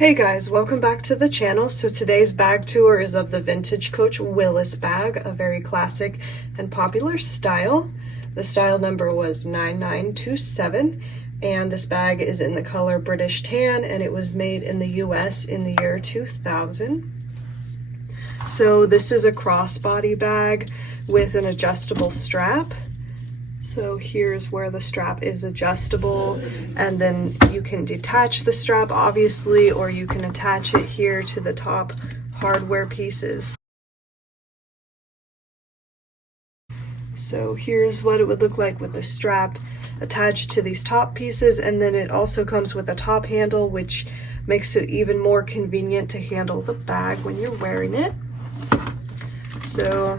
Hey guys, welcome back to the channel. So today's bag tour is of the Vintage Coach Willis bag, a very classic and popular style. The style number was 9927, and this bag is in the color British Tan, and it was made in the US in the year 2000. So this is a crossbody bag with an adjustable strap. So here's where the strap is adjustable, and then you can detach the strap obviously, or you can attach it here to the top hardware pieces. So here's what it would look like with the strap attached to these top pieces, and then it also comes with a top handle, which makes it even more convenient to handle the bag when you're wearing it. So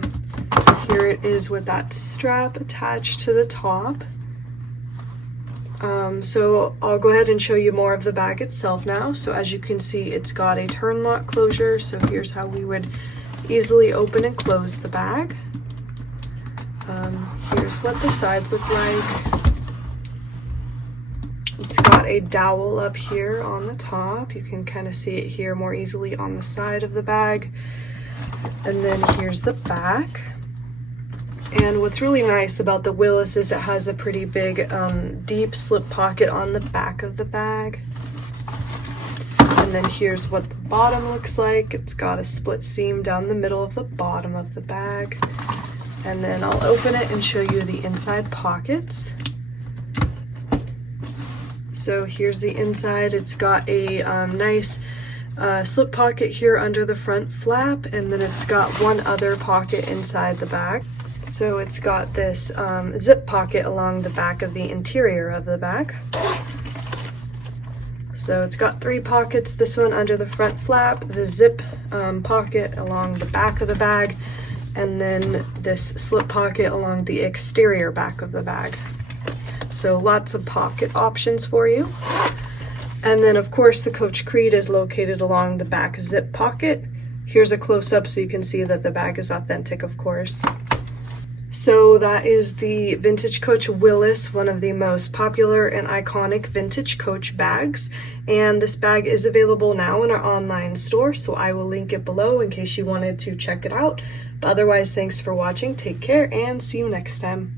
here it is with that strap attached to the top. So I'll go ahead and show you more of the bag itself now. So as you can see, it's got a turn lock closure. So here's how we would easily open and close the bag. Here's what the sides look like. It's got a dowel up here on the top. You can kind of see it here more easily on the side of the bag. And then here's the back. And what's really nice about the Willis is it has a pretty big deep slip pocket on the back of the bag. And then here's what the bottom looks like. It's got a split seam down the middle of the bottom of the bag. And then I'll open it and show you the inside pockets. So here's the inside. It's got a nice slip pocket here under the front flap, and then it's got one other pocket inside the bag. So it's got this zip pocket along the back of the interior of the bag. So it's got three pockets, this one under the front flap, the zip pocket along the back of the bag, and then this slip pocket along the exterior back of the bag. So lots of pocket options for you. And then of course the Coach Creed is located along the back zip pocket. Here's a close-up so you can see that the bag is authentic, of course. So that is the Vintage Coach Willis, one of the most popular and iconic vintage Coach bags. And this bag is available now in our online store, so I will link it below in case you wanted to check it out. But otherwise, thanks for watching, take care, and see you next time.